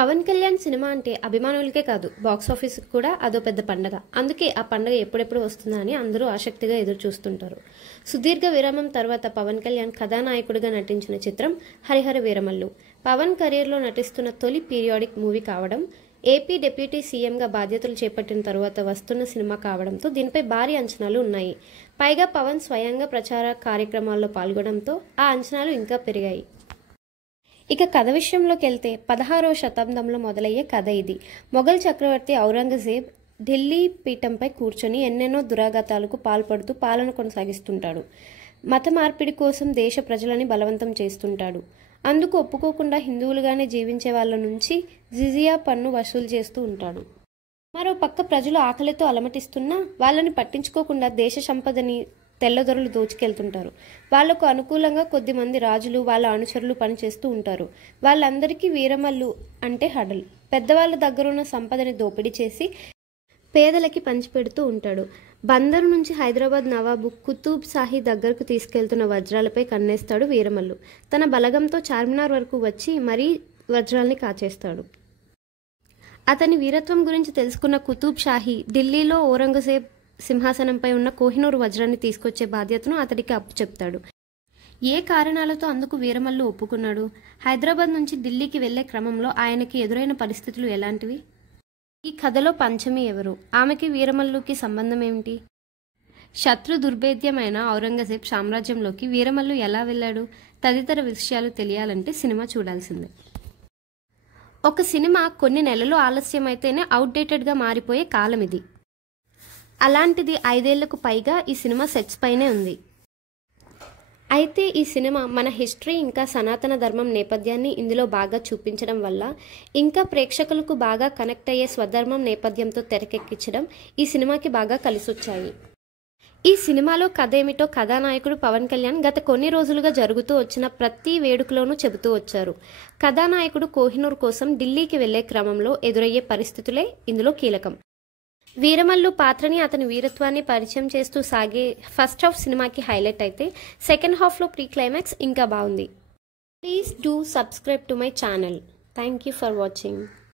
Pawan Kalyan cinema అంటే అభిమానులకే కాదు box ఆఫీస్కి కూడా అదో పెద్ద పండగ. అందుకే ఆ పండగ ఎప్పుడెప్పుడు వస్తుందా అని అందరూ ఆసక్తిగా ఎదురు చూస్తుంటారు. సుదీర్ఘ విరామం తర్వాత పవన్ కళ్యాణ్ కథానాయకుడిగా నటించిన చిత్రం హరిహర వీరమల్లు. పవన్ కెరీర్లో నటిస్తున్న తొలి పీరియాడిక్ మూవీ కావడం, ఏపీ డిప్యూటీ సీఎంగా బాధ్యతలు చేపట్టిన తర్వాత వస్తున్న సినిమా కావడంతో దీనిపై భారీ అంచనాలు ఉన్నాయి. పైగా పవన్ స్వయంగా ప్రచార కార్యక్రమాల్లో పాల్గొనడంతో ఆ అంచనాలు ఇంకా పెరిగాయి. ఇక కథ విషయంలోకి వెళ్తే 16వ శతాబ్దంలో మొదలయ్యే కథ ఇది. మొఘల్ చక్రవర్తి ఔరంగజేబ్ ఢిల్లీ పీఠంపై కూర్చొని ఎన్నెన్నో దురాఘాతాలకు పాల్పడుతూ పాలన కొనసాగిస్తుంటాడు. మత మార్పిడి కోసం దేశ ప్రజలని బలవంతం చేస్తుంటాడు. అందుకు ఒప్పుకోకుండా హిందువులుగానే జీవించే వాళ్ళ నుంచి జిజియా పన్ను వసూలు చేస్తూ ఉంటాడు. మరో పక్క ప్రజలు ఆకలితో అలమటిస్తున్నా వాళ్ళని పట్టించుకోకుండా దేశ సంపదని తెల్లదొరలు దోచుకెళ్తుంటారు. వాళ్లకు అనుకూలంగా కొద్దిమంది రాజులు వాళ్ళ అనుచరులు పనిచేస్తూ ఉంటారు. వాళ్ళందరికీ వీరమల్లు అంటే హడల్. పెద్దవాళ్ళ దగ్గరున్న సంపదని దోపిడీ చేసి పేదలకి పంచిపెడుతూ ఉంటాడు. బందరు నుంచి హైదరాబాద్ నవాబు కుతుబ్ షాహీ దగ్గరకు తీసుకెళ్తున్న వజ్రాలపై కన్నేస్తాడు వీరమల్లు. తన బలగంతో చార్మినార్ వరకు వచ్చి మరీ వజ్రాల్ని కాచేస్తాడు. అతని వీరత్వం గురించి తెలుసుకున్న కుతుబ్ షాహీ ఢిల్లీలో ఔరంగజేబ్ సింహాసనంపై ఉన్న కోహినూర్ వజ్రాన్ని తీసుకొచ్చే బాధ్యతను అతడికి అప్పచెప్తాడు. ఏ కారణాలతో అందుకు వీరమల్లు ఒప్పుకున్నాడు? హైదరాబాద్ నుంచి ఢిల్లీకి వెళ్లే క్రమంలో ఆయనకి ఎదురైన పరిస్థితులు ఎలాంటివి? ఈ కథలో పంచమి ఎవరు? ఆమెకి వీరమల్లుకి సంబంధం ఏమిటి? శత్రు దుర్భేద్యమైన ఔరంగజేబ్ సామ్రాజ్యంలోకి వీరమల్లు ఎలా వెళ్ళాడు? తదితర విషయాలు తెలియాలంటే సినిమా చూడాల్సిందే. ఒక సినిమా కొన్ని నెలలు ఆలస్యమైతేనే అవుట్డేటెడ్గా మారిపోయే కాలం ఇది. అలాంటిది 5 ఏళ్లకు పైగా ఈ సినిమా సెట్స్ పైనే ఉంది. అయితే ఈ సినిమా మన హిస్టరీ ఇంకా సనాతన ధర్మం నేపథ్యాన్ని ఇందులో బాగా చూపించడం వల్ల ఇంకా ప్రేక్షకులకు బాగా కనెక్ట్ అయ్యే స్వధర్మం నేపథ్యంతో తెరకెక్కించడం ఈ సినిమాకి బాగా కలిసొచ్చాయి. ఈ సినిమాలో కథ ఏమిటో కథానాయకుడు పవన్ కళ్యాణ్ గత కొన్ని రోజులుగా జరుగుతూ వచ్చిన ప్రతి వేడుకలోనూ చెబుతూ వచ్చారు. కథానాయకుడు కోహినూర్ కోసం ఢిల్లీకి వెళ్లే క్రమంలో ఎదురయ్యే పరిస్థితులే ఇందులో కీలకం. వీరమల్లు పాత్రని అతని వీరత్వాన్ని పరిచయం చేస్తూ సాగే ఫస్ట్ హాఫ్ సినిమాకి హైలైట్ అయితే సెకండ్ హాఫ్లో ప్రీ క్లైమాక్స్ ఇంకా బాగుంది. Please do subscribe to my channel. Thank you for watching.